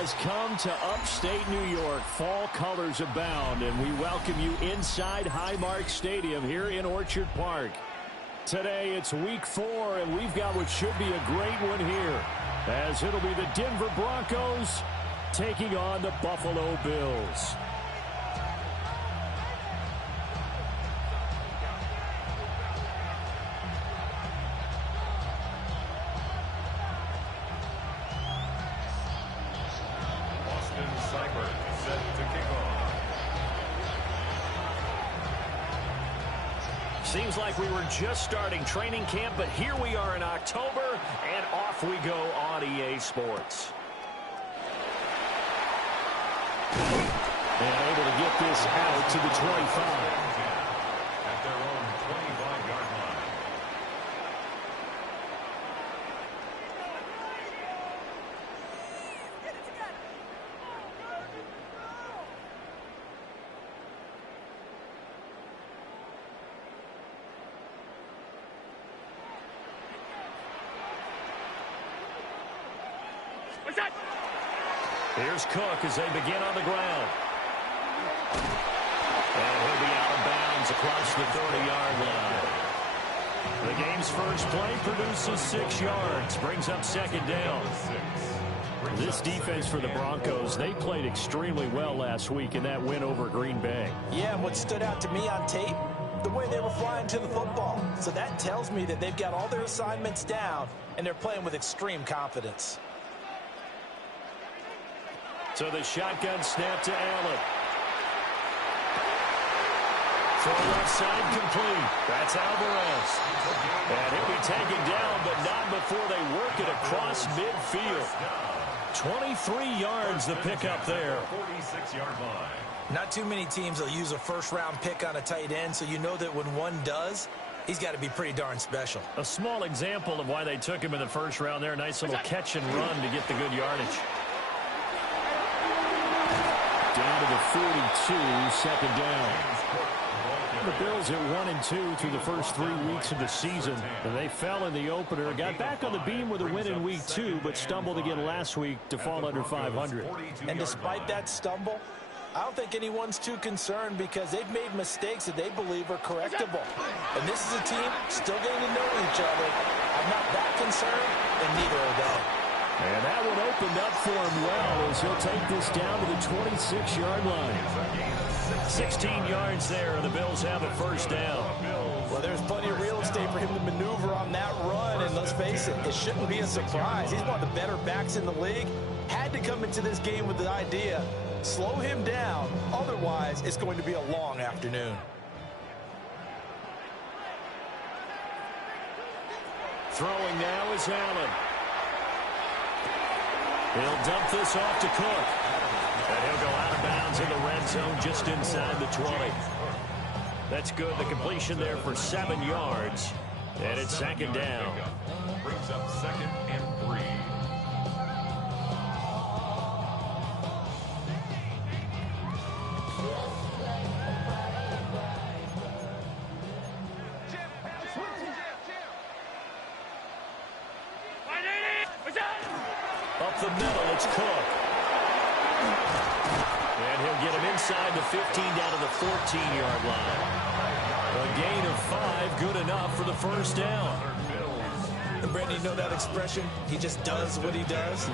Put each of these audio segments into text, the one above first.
has come to upstate New York. Fall colors abound, and we welcome you inside Highmark Stadium here in Orchard Park. Today it's week 4, and we've got what should be a great one here, as it'll be the Denver Broncos taking on the Buffalo Bills. Seems like we were just starting training camp, but here we are in October, and off we go on EA Sports. And able to get this out to the 25. At their own 25-yard line. Here's Cook as they begin on the ground. And he'll be out of bounds across the 30-yard line. The game's first play produces 6 yards, brings up second down. This defense for the Broncos, they played extremely well last week in that win over Green Bay. Yeah, and what stood out to me on tape, the way they were flying to the football. So that tells me that they've got all their assignments down, and they're playing with extreme confidence. So the shotgun snap to Allen. For left side complete. That's Alvarez. And he'll be taken down, but not before they work it across midfield. 23 yards the pickup there. 46-yard line. Not too many teams will use a first-round pick on a tight end, so you know that when one does, he's got to be pretty darn special. A small example of why they took him in the first round there. Nice little catch and run to get the good yardage. Down to the 42, second down. The Bills at 1-2 through the first 3 weeks of the season. And they fell in the opener, got back on the beam with a win in week 2, but stumbled again last week to fall under 500. And despite that stumble, I don't think anyone's too concerned because they've made mistakes that they believe are correctable. And this is a team still getting to know each other. I'm not that concerned, and neither are they. And that one opened up for him well as he'll take this down to the 26-yard line. 16 yards there, and the Bills have a first down. Well, there's plenty of real estate for him to maneuver on that run, and let's face it, it shouldn't be a surprise. He's one of the better backs in the league. Had to come into this game with the idea, slow him down, otherwise it's going to be a long afternoon. Throwing now is Allen. He'll dump this off to Cook. And he'll go out of bounds in the red zone just inside the 20. That's good. The completion there for 7 yards. And it's second down. Brings up 2nd and 3. Up the middle, it's Cook. And he'll get him inside the 15 down to the 14-yard line. A gain of 5, good enough for the first down. And Brandon, you know that expression? He just does what he does.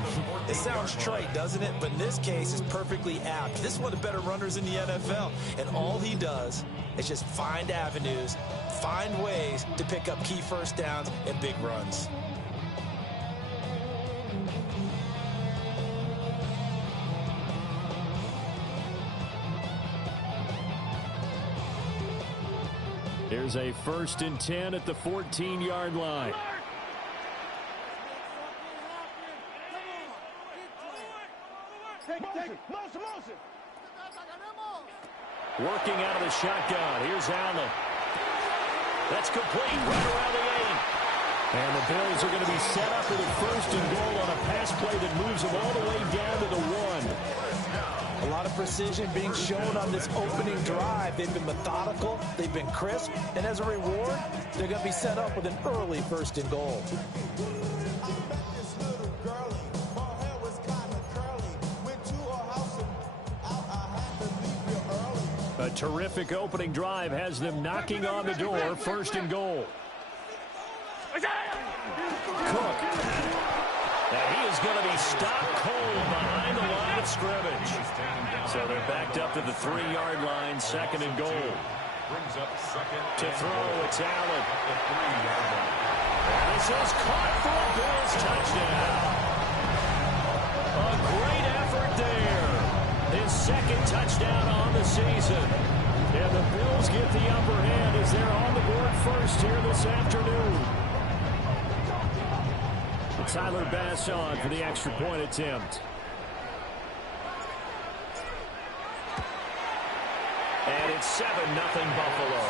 It sounds trite, doesn't it? But in this case, it's perfectly apt. This is one of the better runners in the NFL. And all he does is just find avenues, find ways to pick up key first downs and big runs. Here's a 1st and 10 at the 14-yard line. Working out of the shotgun. Here's Allen. That's complete right around the 8. And the Bills are going to be set up with a 1st and goal on a pass play that moves them all the way down to the 1. A lot of precision being shown on this opening drive. They've been methodical, they've been crisp, and as a reward, they're going to be set up with an early 1st and goal. A terrific opening drive has them knocking on the door. First and goal. Cook. And he is going to be stopped cold behind the line of scrimmage. So they're backed up to the 3-yard line. Second and goal. To throw, it's Allen. And this is caught for a Bills touchdown. A great effort there. His second touchdown on the season. And the Bills get the upper hand as they're on the board first here this afternoon. Tyler Bass on for the extra point attempt. And it's 7-0 Buffalo.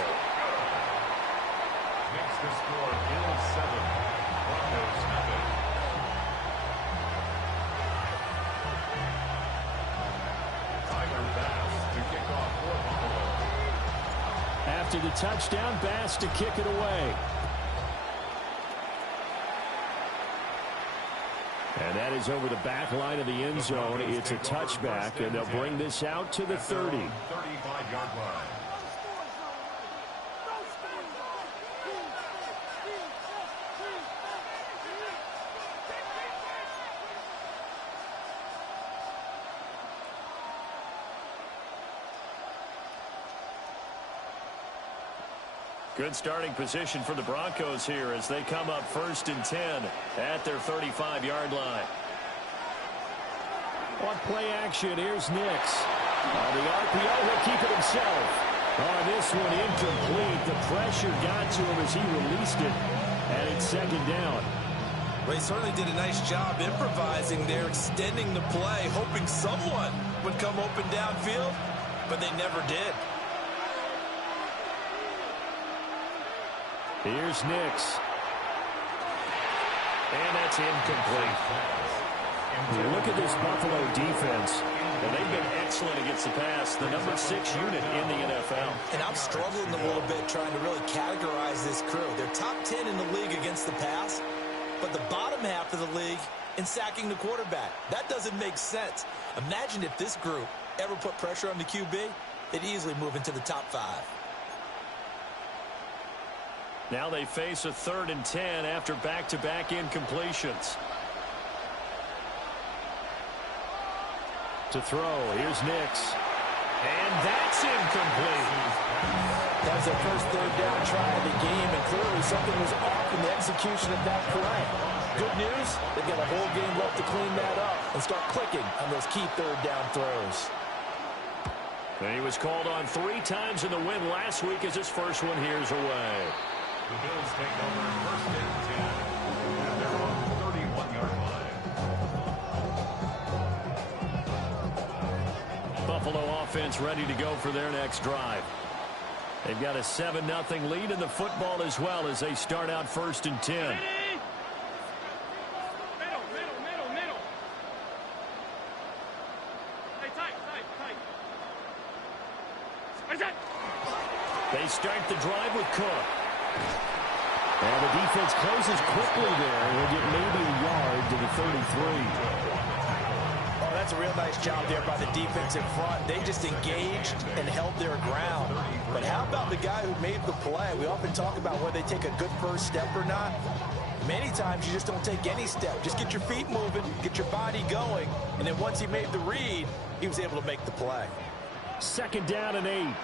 Next to score, Bills 7, Broncos 7. Tyler Bass to kick off for Buffalo. After the touchdown, Bass to kick it away. And that is over the back line of the end zone. It's a touchback, and they'll bring this out to the 30. 35-yard line. Good starting position for the Broncos here as they come up first and 10 at their 35-yard line. On play action, here's Nix. On the RPO, he'll keep it himself. On this one, incomplete. The pressure got to him as he released it, and it's second down. Well, he certainly did a nice job improvising there, extending the play, hoping someone would come open downfield, but they never did. Here's Nix. And that's incomplete. Look at this Buffalo defense. And they've been excellent against the pass. The number 6 unit in the NFL. And I'm struggling a little bit trying to really categorize this crew. They're top 10 in the league against the pass, but the bottom half of the league in sacking the quarterback. That doesn't make sense. Imagine if this group ever put pressure on the QB, they'd easily move into the top 5. Now they face a 3rd and 10 after back-to-back incompletions. To throw, here's Nix. And that's incomplete. That was their first 3rd down try of the game, and clearly something was off in the execution of that play. Good news, they've got a whole game left to clean that up and start clicking on those key 3rd down throws. And he was called on 3 times in the win last week as his first one here's away. The Bills take over first and 10 at their own 31-yard line. Buffalo offense ready to go for their next drive. They've got a 7-0 lead in the football as well as they start out first and 10. Middle. Hey, tight. Where's that? They start the drive with Cook. And the defense closes quickly there. He'll get maybe a yard to the 33. Oh, that's a real nice job there by the defense in front. They just engaged and held their ground. But how about the guy who made the play? We often talk about whether they take a good first step or not. Many times you just don't take any step. Just get your feet moving, get your body going, and then once he made the read, he was able to make the play. Second down and 8.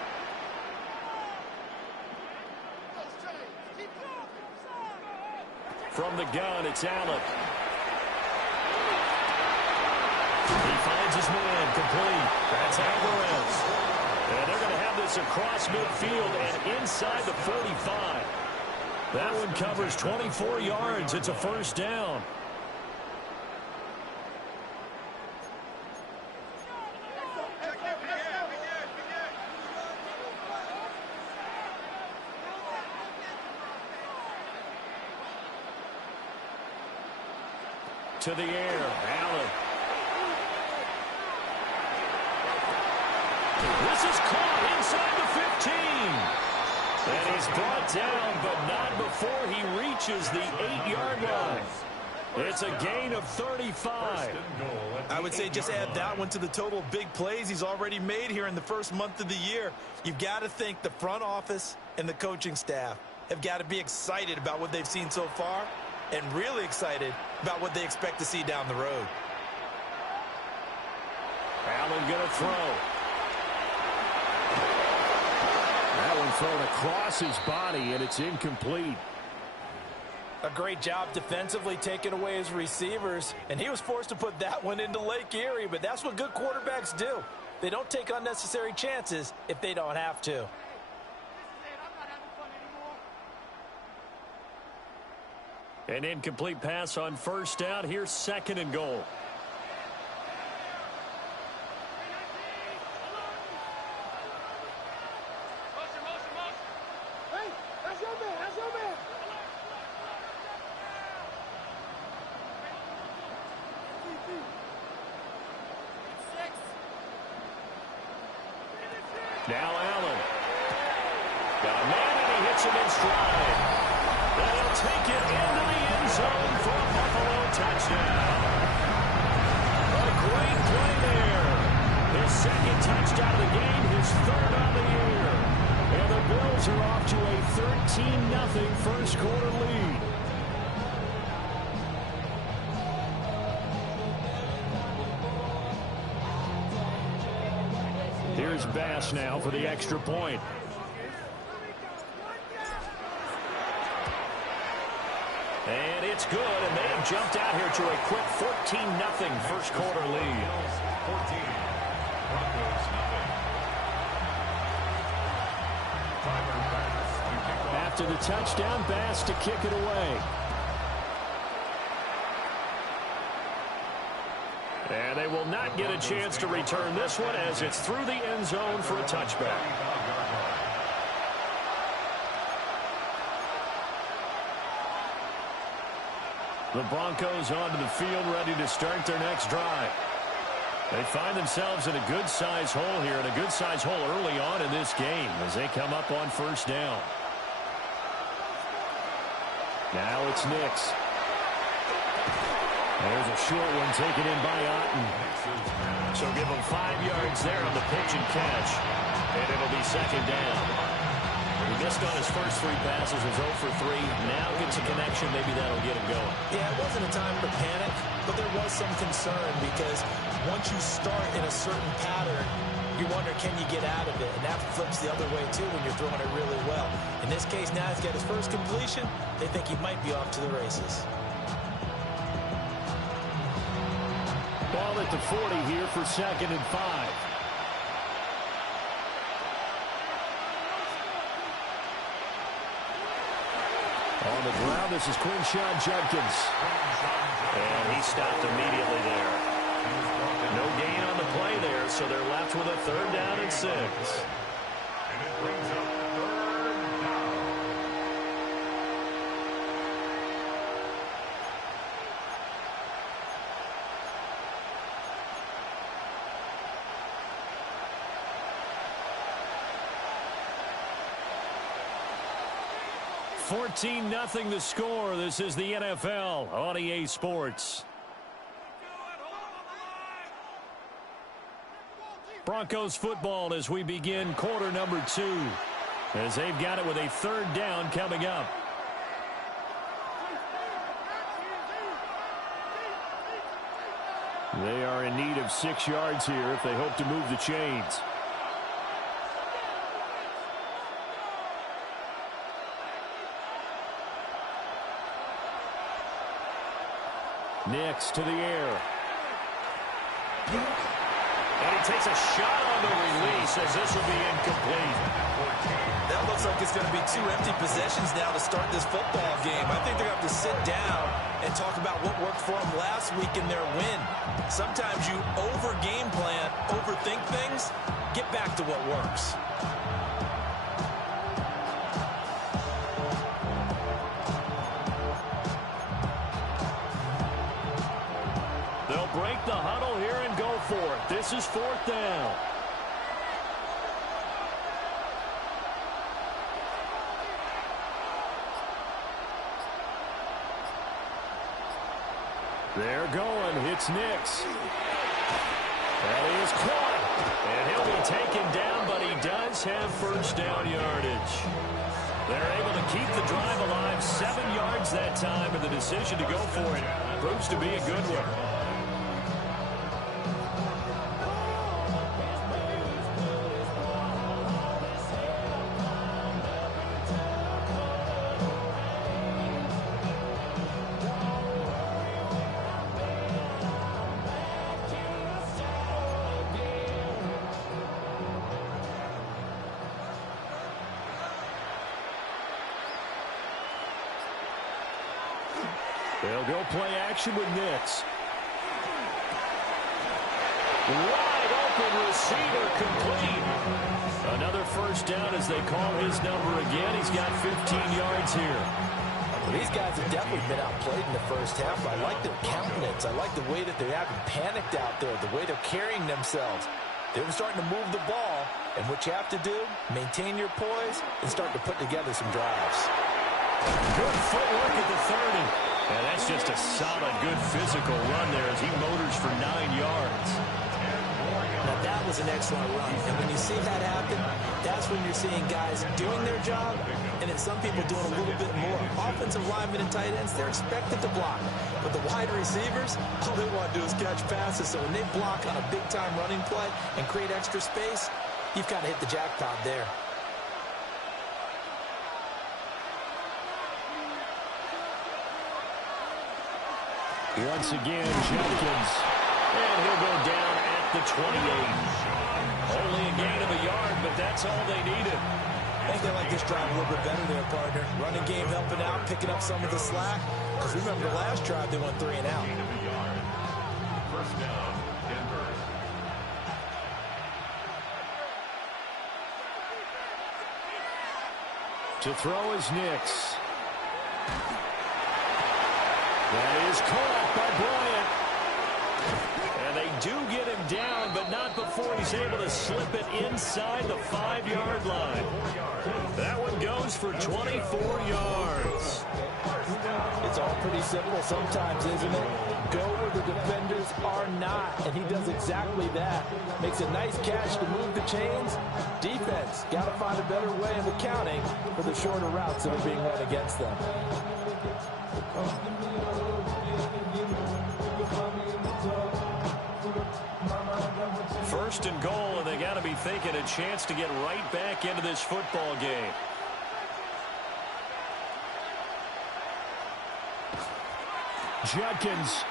From the gun, it's Allen. He finds his man complete. That's Alvarez. And they're going to have this across midfield and inside the 45. That one covers 24 yards. It's a first down. To the air, Allen. This is caught inside the 15. And he's brought down, but not before he reaches the 8-yard line. It's a gain of 35. I would say just add that one to the total of big plays he's already made here in the first month of the year. You've got to think the front office and the coaching staff have got to be excited about what they've seen so far and really excited about what they expect to see down the road. Allen going to throw. That one thrown across his body, and it's incomplete. A great job defensively taking away his receivers, and he was forced to put that one into Lake Erie, but that's what good quarterbacks do. They don't take unnecessary chances if they don't have to. An incomplete pass on first down. Here's 2nd and goal. Now Allen. Got a man, and he hits him in stride. And he'll take it into the end zone for a Buffalo touchdown. A great play there. His 2nd touchdown of the game, his 3rd on the year. And the Bills are off to a 13-0 first quarter lead. Here's Bass now for the extra point. And it's good, and they have jumped out here to a quick 14-0 first quarter lead. 14. Broncos nothing. After the touchdown, Bass to kick it away. And they will not get a chance to return this one as it's through the end zone for a touchback. The Broncos onto the field ready to start their next drive. They find themselves in a good-sized hole here, and a good-sized hole early on in this game as they come up on first down. Now it's Nix. There's a short one taken in by Otten. So give him 5 yards there on the pitch and catch. And it'll be 2nd down. He missed on his first 3 passes, was 0 for 3. Now gets a connection. Maybe that'll get him going. Yeah, it wasn't a time for panic, but there was some concern because once you start in a certain pattern, you wonder, can you get out of it? And that flips the other way, too, when you're throwing it really well. In this case, now he's got his first completion. They think he might be off to the races. Ball at the 40 here for 2nd and 5. On the ground, this is Quinshawn Judkins. And he stopped immediately there. No gain on the play there, so they're left with a 3rd down and 6. And it brings up 3rd down. $14-0 the score. This is the NFL on EA Sports. Broncos football as we begin quarter number 2. As they've got it with a 3rd down coming up. They are in need of 6 yards here if they hope to move the chains. Nix to the air. And he takes a shot on the release as this will be incomplete. That looks like it's going to be 2 empty possessions now to start this football game. I think they're going to have to sit down and talk about what worked for them last week in their win. Sometimes you over-game plan, overthink things, get back to what works. They'll break the huddle here and go for it. This is 4th down. They're going. It's Nix. That is caught. And he'll be taken down, but he does have first down yardage. They're able to keep the drive alive. 7 yards that time, and the decision to go for it proves to be a good one. They'll go play action with Nix. Wide open receiver complete. Another first down as they call his number again. He's got 15 yards here. Well, these guys have definitely been outplayed in the first half. I like their countenance. I like the way that they haven't panicked out there, the way they're carrying themselves. They're starting to move the ball, and what you have to do, maintain your poise and start to put together some drives. Good footwork at the 30. And that's just a solid, good physical run there as he motors for 9 yards. Now, that was an excellent run. And when you see that happen, that's when you're seeing guys doing their job and then some people doing a little bit more. Offensive linemen and tight ends, they're expected to block. But the wide receivers, all they want to do is catch passes. So when they block on a big-time running play and create extra space, you've got to hit the jackpot there. Once again, Jenkins. And he'll go down at the 28. Only a gain of a yard, but that's all they needed. I think they like this drive a little bit better there, partner. Running game helping out, picking up some of the slack. Because remember, the last drive, they went 3 and out. First down, Denver. To throw is Nix. That is caught by Bryant. And they do get him down, but not before he's able to slip it inside the 5-yard line. That one goes for 24 yards. It's all pretty simple sometimes, isn't it? Go where the defenders are not, and he does exactly that. Makes a nice catch to move the chains. Defense, got to find a better way of accounting for the shorter routes that are being run against them. First and goal, and they got to be thinking a chance to get right back into this football game. Judkins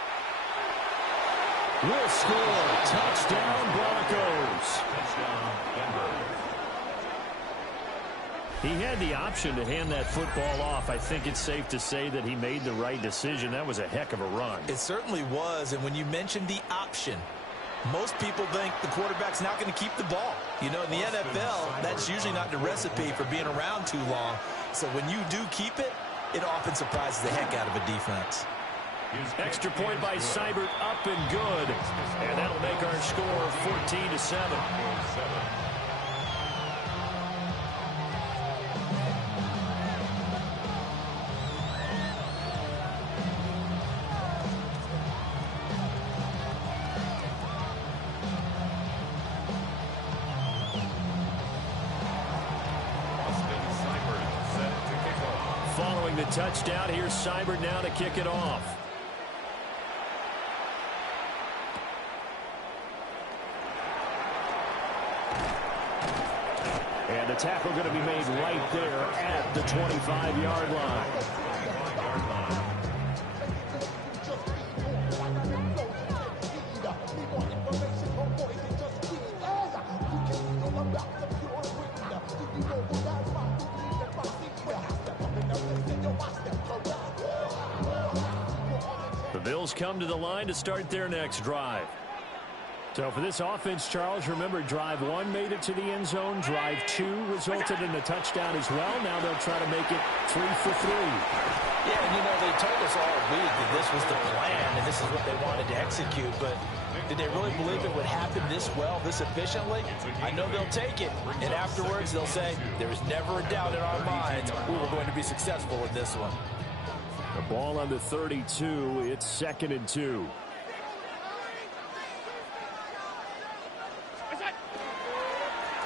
will score. Touchdown, Broncos. He had the option to hand that football off. I think it's safe to say that he made the right decision. That was a heck of a run. It certainly was, and when you mentioned the option, most people think the quarterback's not going to keep the ball. You know, in the NFL, that's usually not the recipe for being around too long. So when you do keep it, it often surprises the heck out of a defense. Extra point by Seibert, up and good. And that'll make our score 14-7. Following the touchdown, here's Seibert now to kick it off. And the tackle going to be made right there at the 25-yard line. The Bills come to the line to start their next drive. So for this offense, Charles, remember, drive 1 made it to the end zone. Drive 2 resulted in a touchdown as well. Now they'll try to make it 3 for 3. Yeah, and you know, they told us all week that this was the plan and this is what they wanted to execute. But did they really believe it would happen this well, this efficiently? I know they'll take it. And afterwards, they'll say, there was never a doubt in our minds we were going to be successful in this one. The ball on the 32. It's 2nd and 2.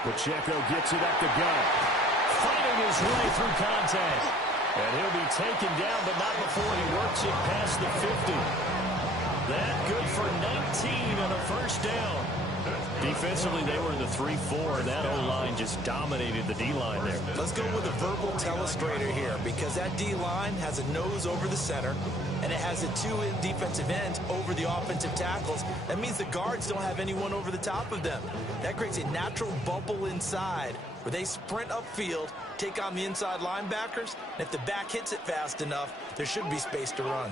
Pacheco gets it up the gut. Fighting his way through contact. And he'll be taken down, but not before he works it past the 50. That good for 19 and a first down. Defensively, they were in the 3-4. That O-line just dominated the D-line there. Let's go with a verbal telestrator here, because that D-line has a nose over the center, and it has a 2 defensive ends over the offensive tackles. That means the guards don't have anyone over the top of them. That creates a natural bubble inside where they sprint upfield, take on the inside linebackers, and if the back hits it fast enough, there should be space to run.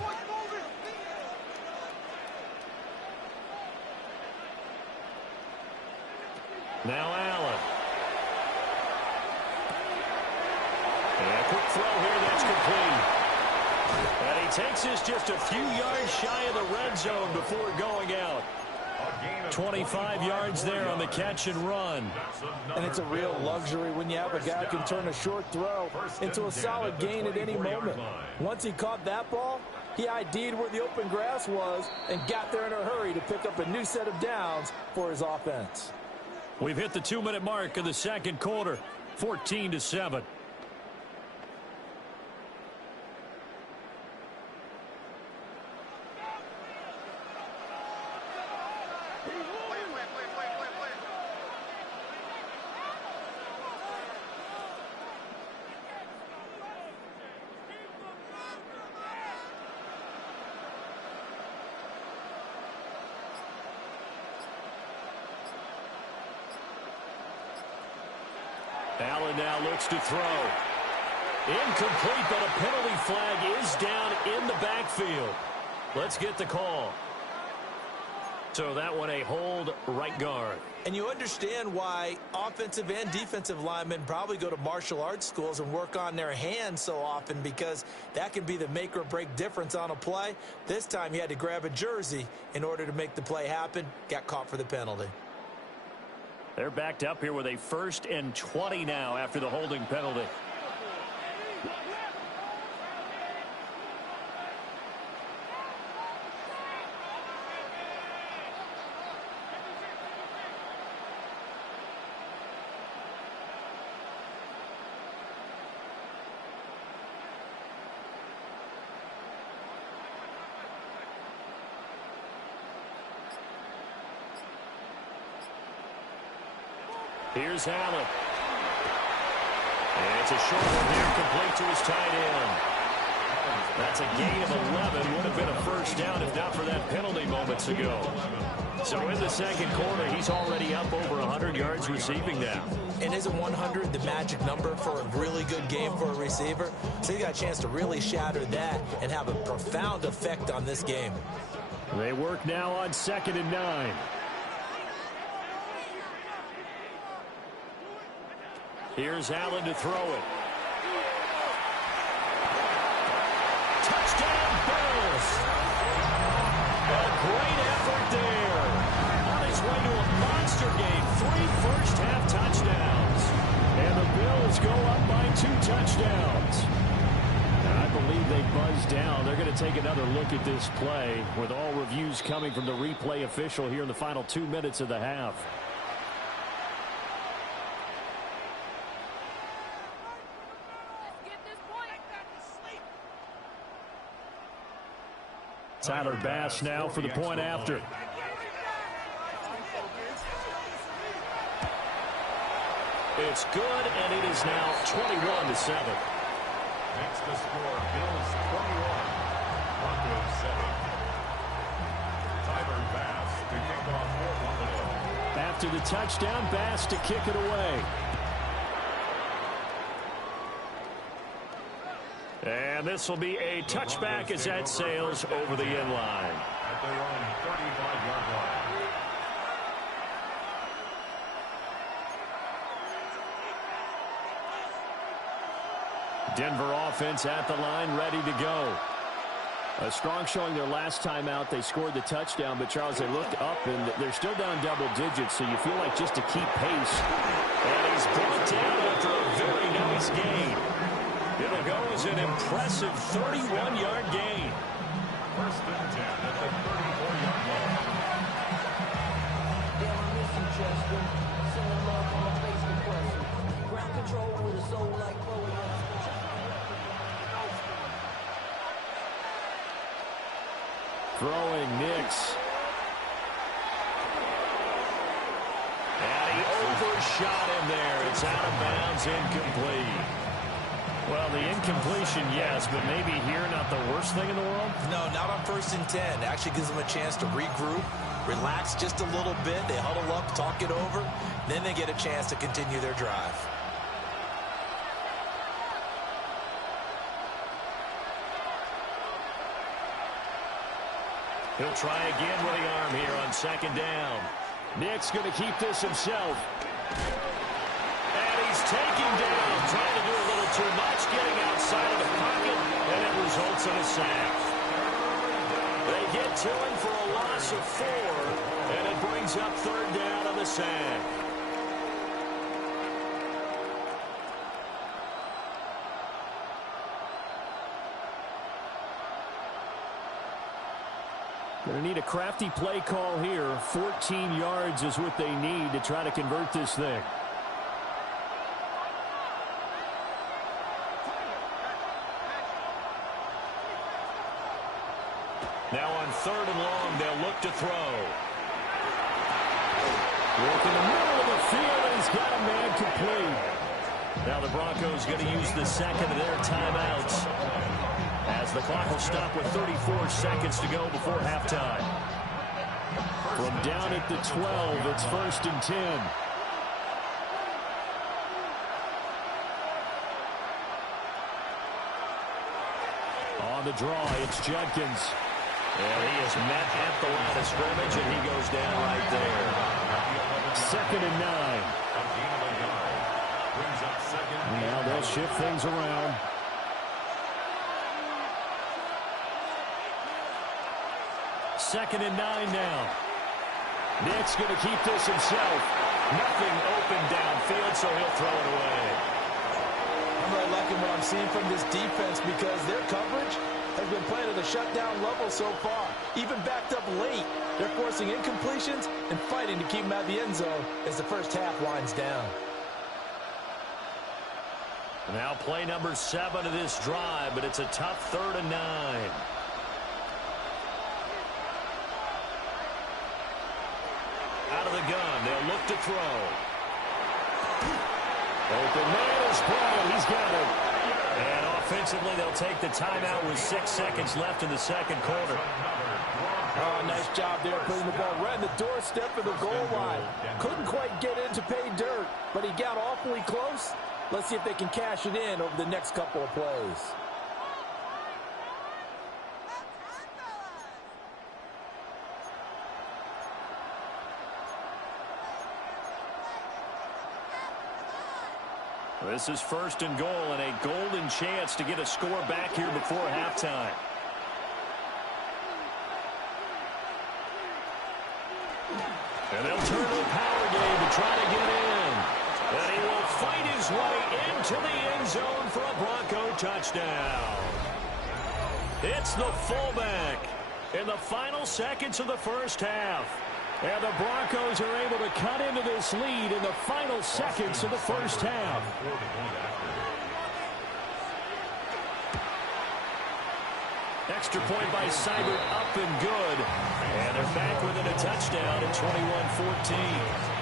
Now Allen. And a quick throw here that's complete. And he takes this just a few yards shy of the red zone before going out. 25 yards there on the catch and run. And it's a real luxury when you have a guy who can turn a short throw into a solid gain at any moment. Once he caught that ball, he ID'd where the open grass was and got there in a hurry to pick up a new set of downs for his offense. We've hit the 2-minute mark of the second quarter, 14-7. Allen now looks to throw. Incomplete, but a penalty flag is down in the backfield. Let's get the call. So that one a hold right guard. And you understand why offensive and defensive linemen probably go to martial arts schools and work on their hands so often, because that can be the make or break difference on a play. This time he had to grab a jersey in order to make the play happen. Got caught for the penalty. They're backed up here with a 1st and 20 now after the holding penalty. Here's Allen. And it's a short one here, complete to his tight end. That's a gain of 11. Would have been a first down if not for that penalty moments ago. So in the second quarter, he's already up over 100 yards receiving now. And isn't 100 the magic number for a really good game for a receiver? So he got a chance to really shatter that and have a profound effect on this game. They work now on 2nd and 9. Here's Allen to throw it. Touchdown, Bills. A great effort there. On his way to a monster game. 3 first-half touchdowns. And the Bills go up by 2 touchdowns. And I believe they buzzed down. They're going to take another look at this play with all reviews coming from the replay official here in the final 2 minutes of the half. Tyler Bass now for the point after. It's good, and it is now 21-7. Makes the score Bills 21, Broncos 7. Tyler Bass to kick off for Buffalo. After the touchdown, Bass to kick it away. And this will be a touchback as that sails over the end line. At their own 35-yard line. Denver offense at the line, ready to go. A strong showing their last time out. They scored the touchdown, but Charles, they looked up, and they're still down double digits, so you feel like just to keep pace. And he's brought down after a very nice gain. It'll go as an impressive 31-yard gain. First and 10 at the 34-yard line. Damn, I miss you, Chester. Sending love on the face compressor. Ground control with a soul like Chloe. Throwing Nix. And he overshot him there. It's out of bounds, incomplete. Well, the incompletion, yes, but maybe here not the worst thing in the world? No, not on 1st and 10. Actually gives them a chance to regroup, relax just a little bit. They huddle up, talk it over. Then they get a chance to continue their drive. He'll try again with the arm here on 2nd down. Nick's going to keep this himself. And he's taking down, trying to do a little too much, getting outside of the pocket, and it results in a sack. They get to him for a loss of 4, and it brings up 3rd down on the sack. Going to need a crafty play call here. 14 yards is what they need to try to convert this thing. Now on 3rd and long, they'll look to throw. Work in the middle of the field, and he's got a man complete. Now the Broncos going to use the 2nd of their timeouts, as the clock will stop with 34 seconds to go before halftime. From down at the 12, it's 1st and 10. On the draw, it's Judkins. And he is met at the line of scrimmage, and he goes down right there. 2nd and 9. Now they'll shift things around. 2nd and 9 now. Nick's going to keep this himself. Nothing open downfield, so he'll throw it away. I'm really liking what I'm seeing from this defense because their coverage has been playing at a shutdown level so far. Even backed up late, they're forcing incompletions and fighting to keep them out of the end zone as the first half winds down. Now play number 7 of this drive, but it's a tough 3rd and 9. Out of the gun, they'll look to throw. Open man is playing. He's got it. And offensively, they'll take the timeout with 6 seconds left in the 2nd quarter. Oh, nice job there putting the ball right in the doorstep of the goal line. Couldn't quite get in to pay dirt, but he got awfully close. Let's see if they can cash it in over the next couple of plays. This is 1st and goal and a golden chance to get a score back here before halftime. And they'll turn to a power game to try to get in. And he will fight his way into the end zone for a Bronco touchdown. It's the fullback in the final seconds of the first half. And the Broncos are able to cut into this lead in the final seconds of the first half. Extra point by Seibert, up and good. And they're back within a touchdown at 21-14.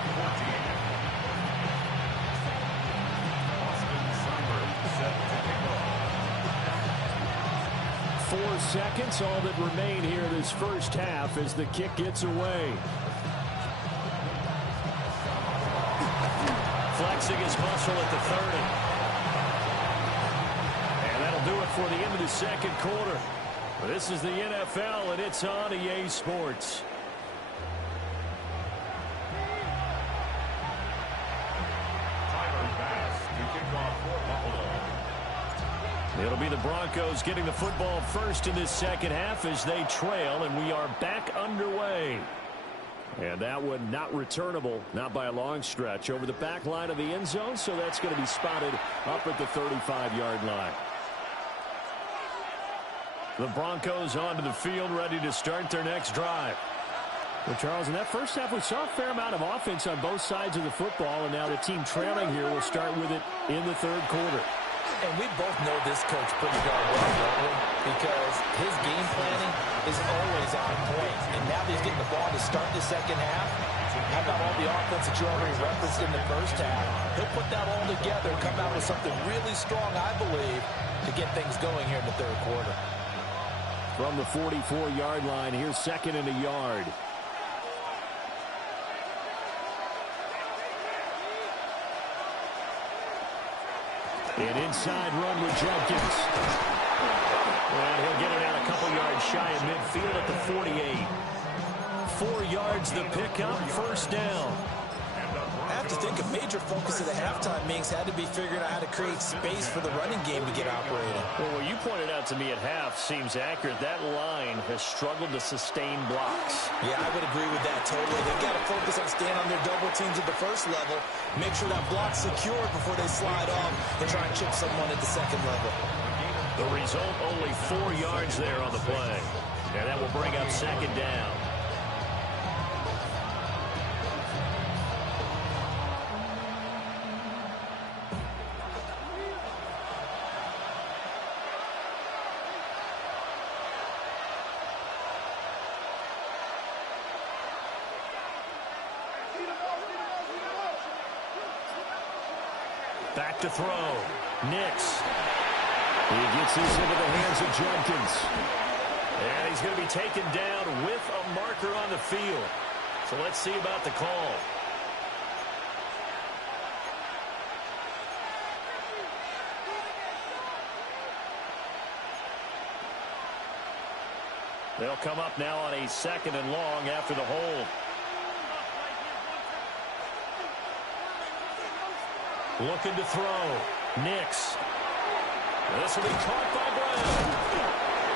4 seconds, all that remain here this first half as the kick gets away. Flexing his muscle at the 30. And that'll do it for the end of the 2nd quarter. This is the NFL, and it's on EA Sports. It'll be the Broncos getting the football first in this 2nd half as they trail, and we are back underway. And that one not returnable, not by a long stretch, over the back line of the end zone, so that's going to be spotted up at the 35-yard line. The Broncos onto the field, ready to start their next drive. Well, Charles, in that first half, we saw a fair amount of offense on both sides of the football, and now the team trailing here will start with it in the third quarter. And we both know this coach pretty darn well, don't we? Because his game planning is always on point. And now that he's getting the ball to start the second half, how about all the offense that you already referenced in the first half? He'll put that all together and come out with something really strong, I believe, to get things going here in the third quarter. From the 44-yard line, here's second and a yard. An inside run with Jenkins. And he'll get it out a couple yards shy of midfield at the 48. 4 yards the pickup, first down. I have to think a major focus of the halftime meetings had to be figuring out how to create space for the running game to get operating. Well, what you pointed out to me at half seems accurate. That line has struggled to sustain blocks. Yeah, I would agree with that totally. They've got to focus on staying on their double teams at the first level, make sure that block's secured before they slide off and try and chip someone at the second level. The result, only 4 yards there on the play. And that will bring up second down. Back to throw. Nix. He gets this into the hands of Jenkins. And he's going to be taken down with a marker on the field. So let's see about the call. They'll come up now on a second and long after the hold. Looking to throw. Nix. This will be caught by Brown.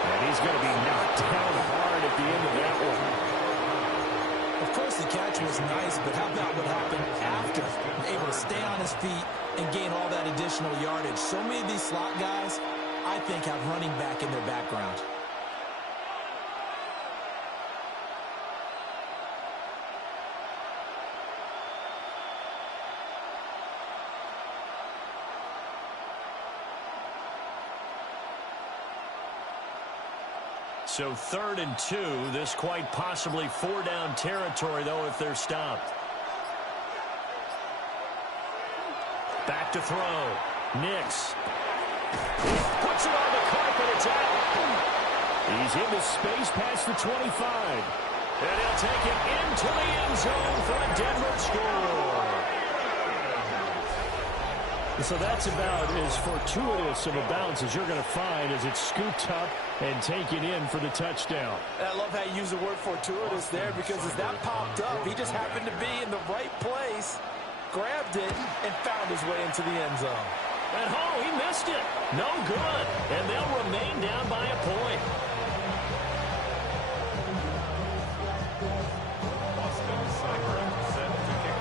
And he's going to be knocked down hard at the end of that one. Of course, the catch was nice, but how about what happened after? Able to stay on his feet and gain all that additional yardage. So many of these slot guys, I think, have running back in their background. So 3rd and 2, this quite possibly 4-down territory, though, if they're stopped. Back to throw. Nix. Puts it on the carpet. It's out. He's into space past the 25. And he'll take it into the end zone for a Denver score. So that's about as fortuitous of a bounce as you're going to find as it's scooped up and taken in for the touchdown. And I love how you use the word fortuitous there, because as that popped up, he just happened to be in the right place, grabbed it, and found his way into the end zone. And he missed it. No good. And they'll remain down by a point.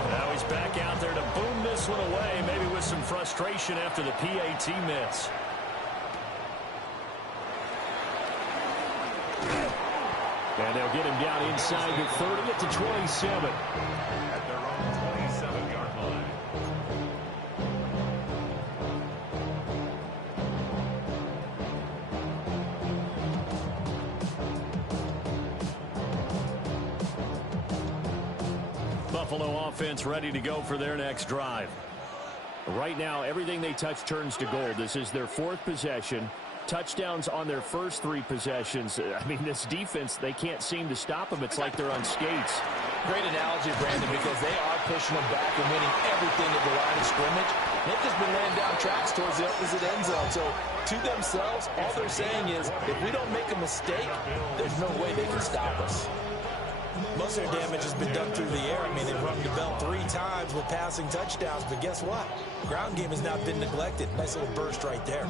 Now he's back out there to boom this one away, maybe with some frustration after the PAT miss. And they'll get him down inside the 30 at the 27. At their own 27-yard line. Buffalo offense ready to go for their next drive. Right now, everything they touch turns to gold. This is their 4th possession. Touchdowns on their first 3 possessions. I mean, this defense, they can't seem to stop them. It's like they're on skates. Great analogy, Brandon, because they are pushing them back and winning everything at the line of scrimmage. They've just been laying down tracks towards the opposite end zone. So, to themselves, all they're saying is, if we don't make a mistake, there's no way they can stop us. Most of their damage has been done through the air. I mean, they've rung the bell 3 times with passing touchdowns, but guess what? Ground game has not been neglected. Nice little burst right there.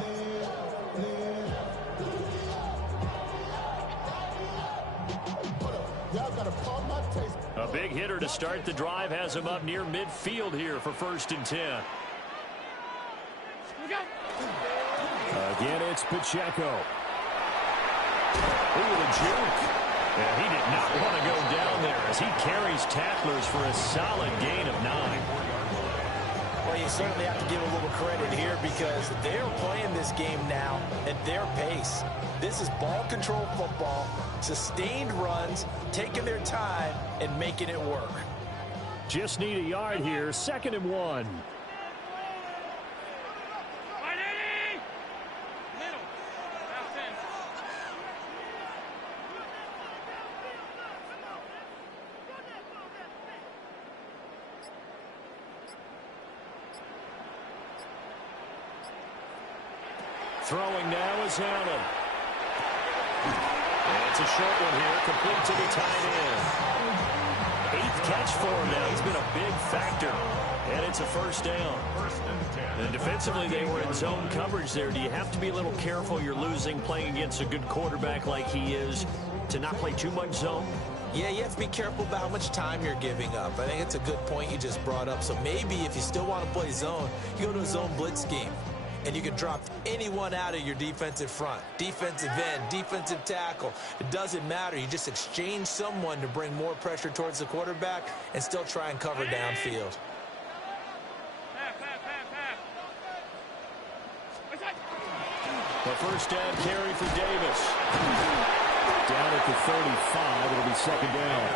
A big hitter to start the drive has him up near midfield here for 1st and 10. Again, it's Pacheco. Ooh, the juke. And he did not want to go down there as he carries tacklers for a solid gain of 9. Well, you certainly have to give a little credit here because they're playing this game now at their pace. This is ball control football, sustained runs, taking their time, and making it work. Just need a yard here, 2nd and 1. Throwing now is Allen. And it's a short one here, complete to the tight end. 8th catch for him now. He's been a big factor. And it's a 1st down. And defensively, they were in zone coverage there. Do you have to be a little careful? You're losing playing against a good quarterback like he is to not play too much zone? Yeah, you have to be careful about how much time you're giving up. I think it's a good point you just brought up. So maybe if you still want to play zone, you go to a zone blitz scheme. And you can drop anyone out of your defensive front. Defensive end, defensive tackle. It doesn't matter. You just exchange someone to bring more pressure towards the quarterback and still try and cover downfield. The 1st down carry for Davis. Down at the 35. It'll be 2nd down.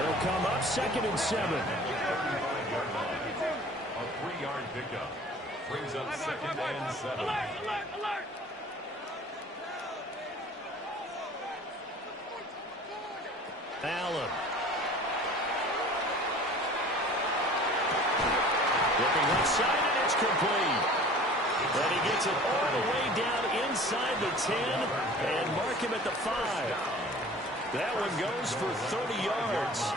He'll come up 2nd and 7. A 3-yard pickup. Brings up 2nd and 7. Alert, alert, alert! Allen. Looking left side, and it's complete. And he gets it all the way down inside the 10 and mark him at the 5. That one goes for 30 yards.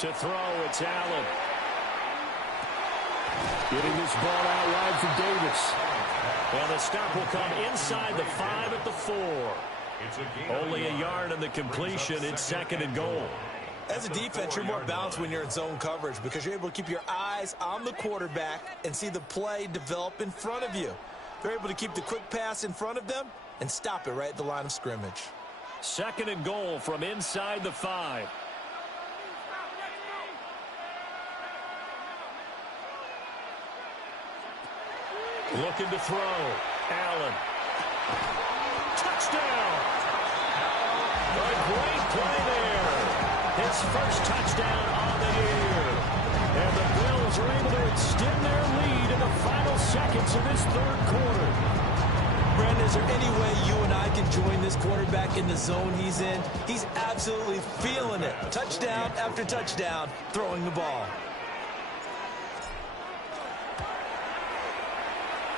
To throw, it's Allen. Getting this ball out wide for Davis. And the stop will come inside the 5 at the 4. Only a yard in the completion. It's 2nd and goal. As a defense, you're more balanced when you're in zone coverage because you're able to keep your eyes on the quarterback and see the play develop in front of you. They're able to keep the quick pass in front of them and stop it right at the line of scrimmage. 2nd and goal from inside the 5. Looking to throw. Allen. Touchdown! A great play there. His first touchdown on the year. And the Bills are able to extend their lead in the final seconds of this 3rd quarter. Brandon, is there any way you and I can join this quarterback in the zone he's in? He's absolutely feeling it. Touchdown after touchdown, throwing the ball.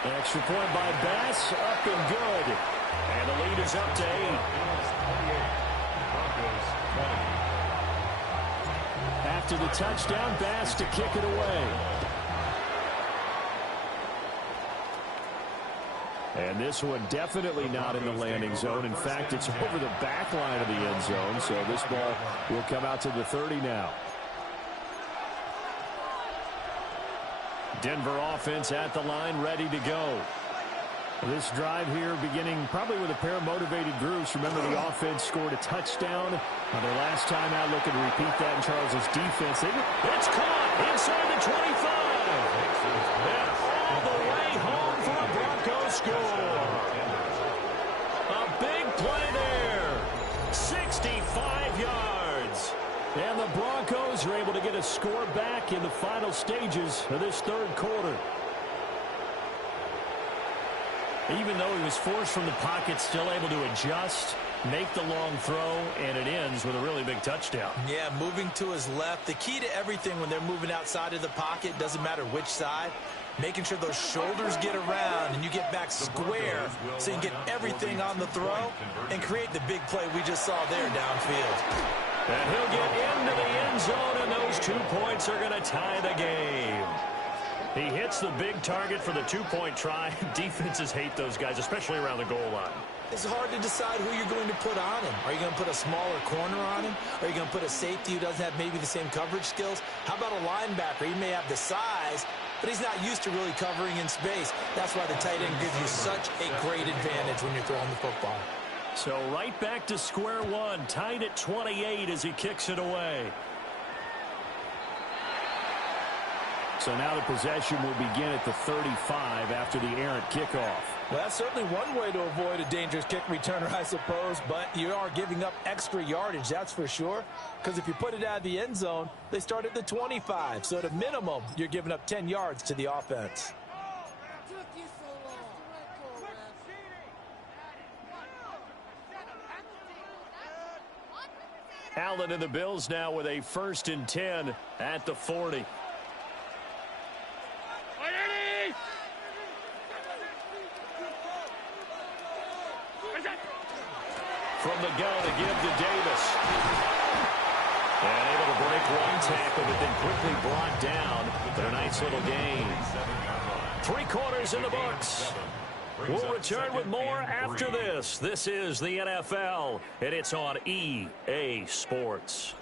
Extra point by Bass, up and good. And the lead is up to 8. After the touchdown, Bass to kick it away. And this one definitely not in the landing zone. In fact, it's over the back line of the end zone. So this ball will come out to the 30 now. Denver offense at the line, ready to go. This drive here beginning probably with a pair of motivated groups. Remember, the offense scored a touchdown on their last time out. Looking to repeat that in Charles's defense. It's caught inside the 25. And all the way home for a Broncos score. A big play there. 65 yards. And the Broncos are able to get a score back in the final stages of this 3rd quarter. Even though he was forced from the pocket, still able to adjust, make the long throw, and it ends with a really big touchdown. Yeah, moving to his left. The key to everything when they're moving outside of the pocket, doesn't matter which side, making sure those shoulders get around and you get back square so you can get everything on the throw and create the big play we just saw there downfield. And he'll get into the end zone, and those 2 points are going to tie the game. He hits the big target for the two-point try. Defenses hate those guys, especially around the goal line. It's hard to decide who you're going to put on him. Are you going to put a smaller corner on him? Are you going to put a safety who doesn't have maybe the same coverage skills? How about a linebacker? He may have the size, but he's not used to really covering in space. That's why the tight end gives you such a great advantage when you're throwing the football. So right back to square one, tied at 28 as he kicks it away. So now the possession will begin at the 35 after the errant kickoff. Well, that's certainly one way to avoid a dangerous kick returner, I suppose, but you are giving up extra yardage, that's for sure, because if you put it out of the end zone, they start at the 25, so at a minimum, you're giving up 10 yards to the offense. Allen and the Bills now with a 1st and 10 at the 40. From the gun to give to Davis. And able to break one tackle, but then quickly brought down. But a nice little gain. 3 quarters in the books. We'll return with more after this. This is the NFL, and it's on EA Sports.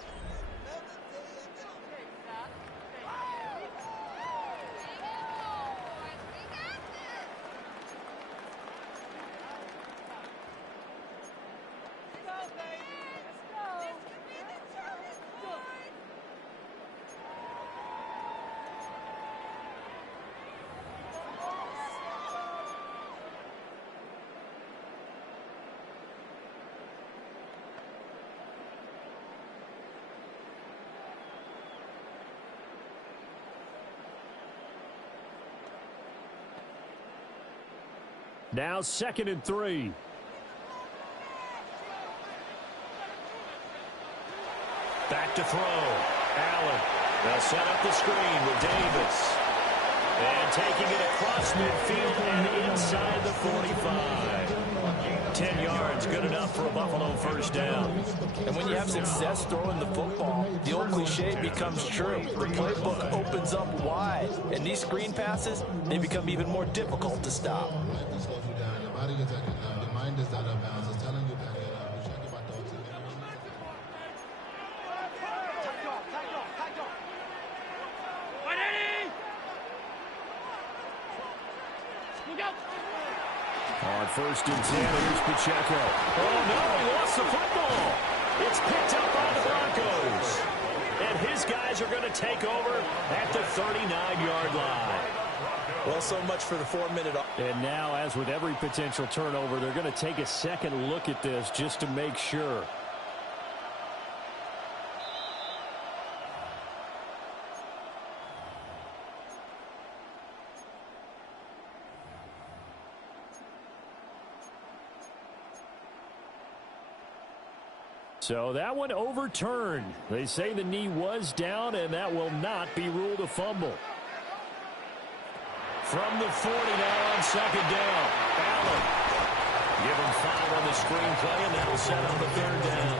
Now 2nd and 3. Back to throw. Allen. They'll set up the screen with Davis. And taking it across midfield and inside the 45. 10 yards, good enough for a Buffalo 1st down. And when you have success throwing the football, the old cliche becomes true. The playbook opens up wide, and these screen passes, they become even more difficult to stop. On 1st and 10, here's Pacheco. Oh, no, he lost the football. It's picked up by the Broncos. And his guys are going to take over at the 39-yard line. Well, so much for the 4-minute. And now, as with every potential turnover, they're going to take a second look at this just to make sure. So that one overturned. They say the knee was down, and that will not be ruled a fumble. From the 40 now on 2nd down. Allen. Give him 5 on the screenplay, and that'll set up the 3rd down.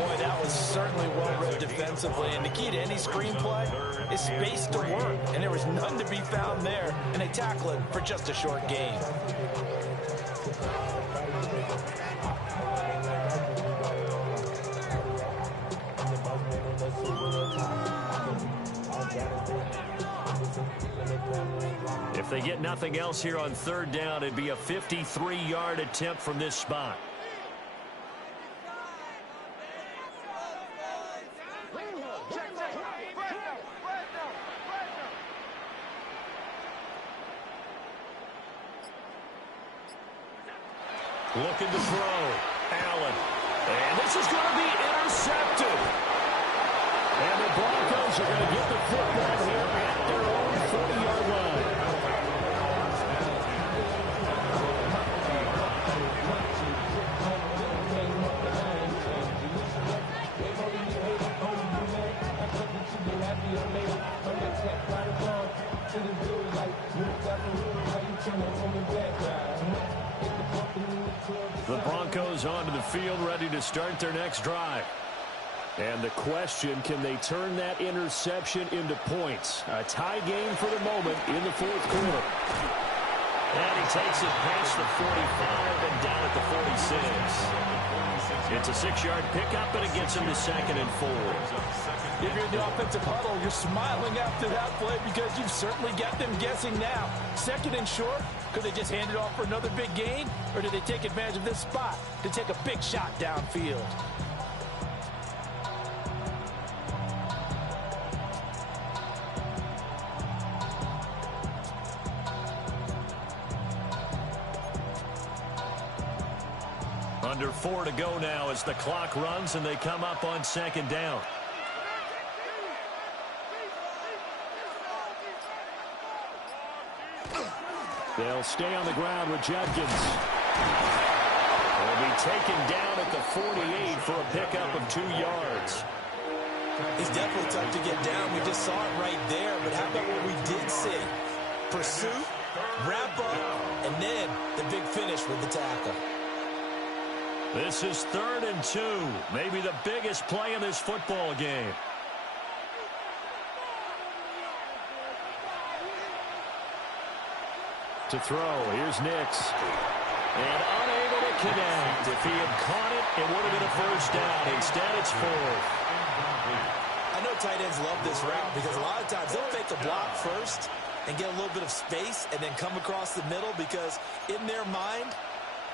Boy, that was certainly well read defensively. And the key to any screenplay is space to work. And there was none to be found there. And they tackle it for just a short gain. If they get nothing else here on 3rd down, it'd be a 53-yard attempt from this spot. Looking to throw. Allen. And this is going to be intercepted. And the Broncos are going to get the football here at their own 40-yard line. The Broncos onto the field, ready to start their next drive. And the question, can they turn that interception into points? A tie game for the moment in the fourth quarter. And he takes it past the 45 and down at the 46. It's a 6-yard pickup, and it gets him to 2nd and 4. If you're in the offensive huddle, you're smiling after that play because you've certainly got them guessing now. 2nd and short, could they just hand it off for another big gain? Or did they take advantage of this spot to take a big shot downfield? Under 4 to go now as the clock runs and they come up on 2nd down. They'll stay on the ground with Judkins. They'll be taken down at the 48 for a pickup of 2 yards. He's definitely tough to get down. We just saw it right there. But how about what we did see? Pursuit, wrap up, and then the big finish with the tackle. This is 3rd and 2. Maybe the biggest play in this football game. To throw, here's Nix. And unable to connect. If he had caught it, it would have been a first down. Instead, it's 4th. I know tight ends love this route because a lot of times they'll fake a block first and get a little bit of space and then come across the middle because in their mind,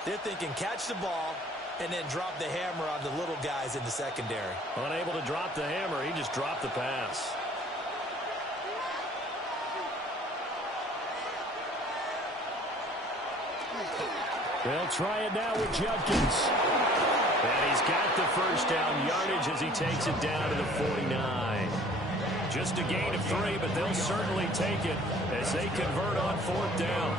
they're thinking catch the ball and then drop the hammer on the little guys in the secondary. Unable to drop the hammer, he just dropped the pass. They'll try it now with Judkins. And he's got the first down yardage as he takes it down to the 49. Just a gain of 3, but they'll certainly take it as they convert on 4th down.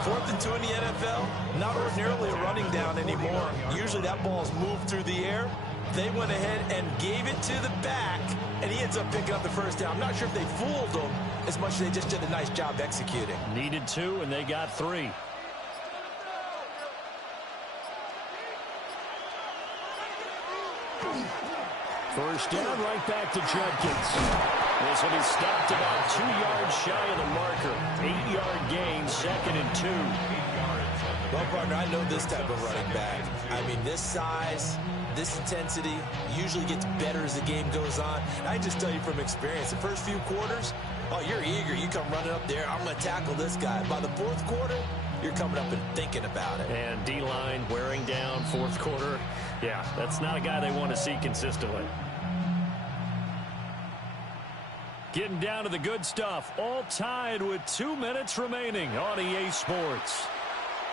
4th and 2 in the NFL, not ordinarily a running down anymore. Usually that ball's moved through the air. They went ahead and gave it to the back, and he ends up picking up the first down. I'm not sure if they fooled him as much as they just did a nice job executing. Needed 2, and they got 3. First down, right back to Judkins. This will be stopped about 2 yards shy of the marker. 8-yard gain, 2nd and 2. Well, partner, I know this type of running back. I mean, this size, this intensity usually gets better as the game goes on. And I just tell you from experience, the first few quarters, oh, you're eager. You come running up there, I'm going to tackle this guy. By the 4th quarter, you're coming up and thinking about it. And D-line wearing down 4th quarter. Yeah, that's not a guy they want to see consistently. Getting down to the good stuff. All tied with 2 minutes remaining on EA Sports.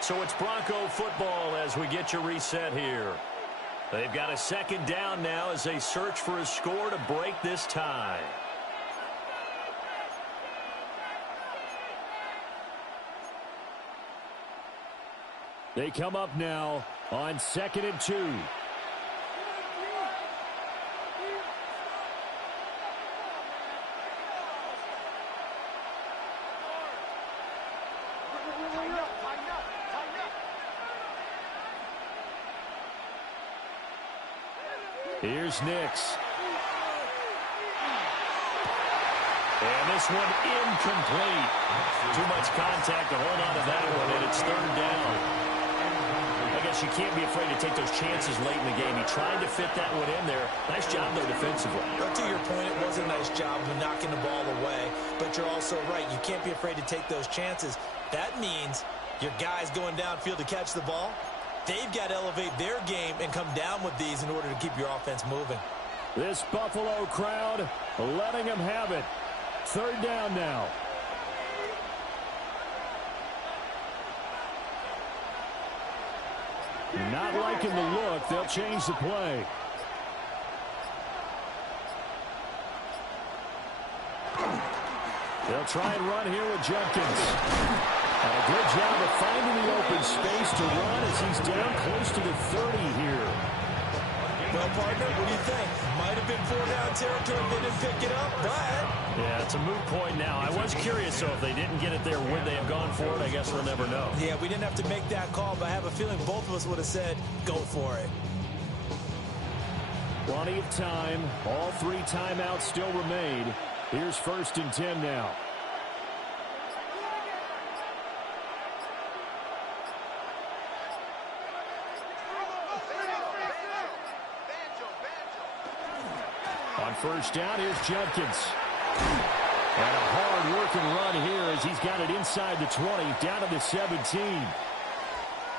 So it's Bronco football as we get you reset here. They've got a 2nd down now as they search for a score to break this tie. They come up now on 2nd and 2. Here's Nix. And this one incomplete. Too much contact to hold on to that one, and it's 3rd down. I guess you can't be afraid to take those chances late in the game. He tried to fit that one in there. Nice job, though, defensively. But to your point, it was a nice job of knocking the ball away. But you're also right. You can't be afraid to take those chances. That means your guys going downfield to catch the ball, they've got to elevate their game and come down with these in order to keep your offense moving. This Buffalo crowd letting them have it. 3rd down now. Not liking the look. They'll change the play. They'll try and run here with Judkins. And a good job of finding the open space to run as he's down close to the 30 here. Well, partner, what do you think? Might have been 4-down territory if they didn't pick it up, but... Yeah, it's a moot point now. I was curious, so if they didn't get it there, would they have gone for it? I guess we'll never know. Yeah, we didn't have to make that call, but I have a feeling both of us would have said, go for it. Plenty of time. All 3 timeouts still remain. Here's 1st and 10 now. On 1st down, here's Judkins. And a hard-working run here as he's got it inside the 20, down to the 17.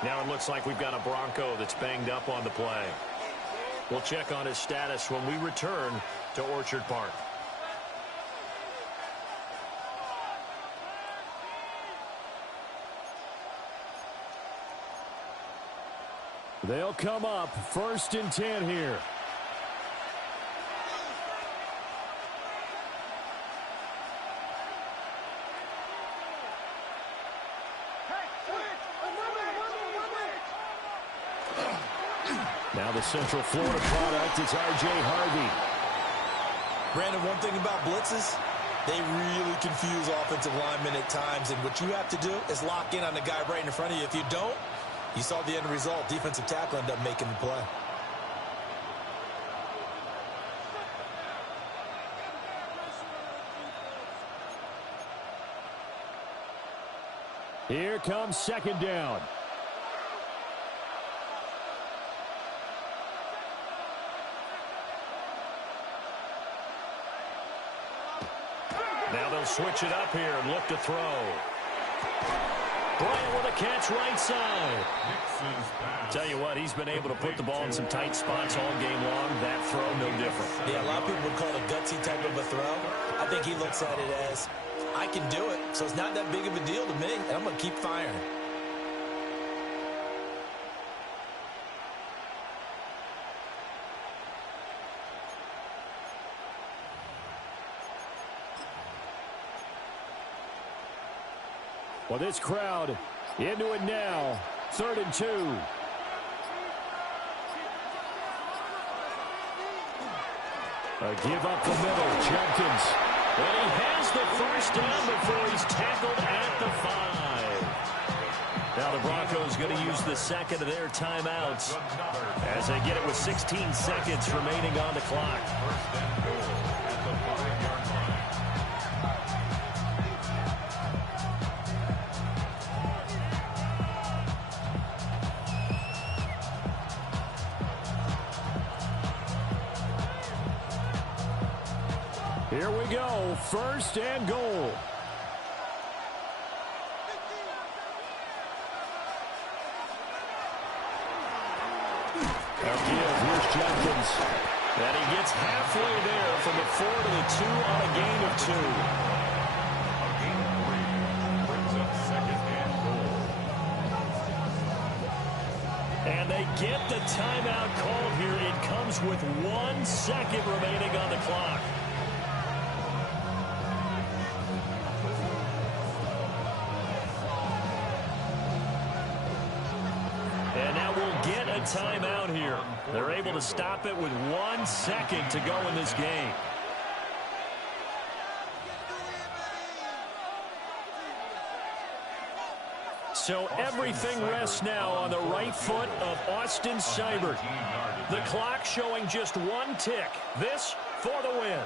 Now it looks like we've got a Bronco that's banged up on the play. We'll check on his status when we return to Orchard Park. They'll come up 1st and 10 here. Now the Central Florida product, it's R.J. Harvey. Brandon, one thing about blitzes, they really confuse offensive linemen at times, and what you have to do is lock in on the guy right in front of you. If you don't, you saw the end result. Defensive tackle ended up making the play. Here comes 2nd down. Now they'll switch it up here and look to throw. Bryant with a catch right side. Tell you what, he's been able to put the ball in some tight spots all game long. That throw, no different. Yeah, a lot of people would call it a gutsy type of a throw. I think he looks at it as, I can do it, so it's not that big of a deal to me, and I'm going to keep firing. Well, this crowd into it now. 3rd and 2. A give up the middle. Judkins. And he has the 1st down before he's tackled at the 5. Now the Broncos going to use the 2nd of their timeouts as they get it with 16 seconds remaining on the clock. Here we go, 1st and goal. Here's Judkins. And he gets halfway there from the 4 to the 2 on a gain of 2. A gain of 3 brings up 2nd and goal. And they get the timeout called here. It comes with 1 second remaining on the clock. And now we'll get a timeout here. They're able to stop it with 1 second to go in this game. So everything rests now on the right foot of Austin Seibert. The clock showing just 1 tick. This for the win.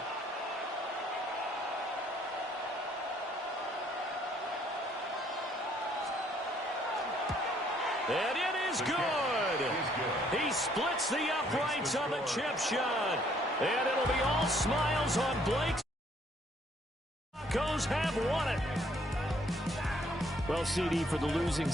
And it is good. He splits the uprights on the chip shot. And it'll be all smiles on Blake. Broncos have won it. Well, CD, for the losing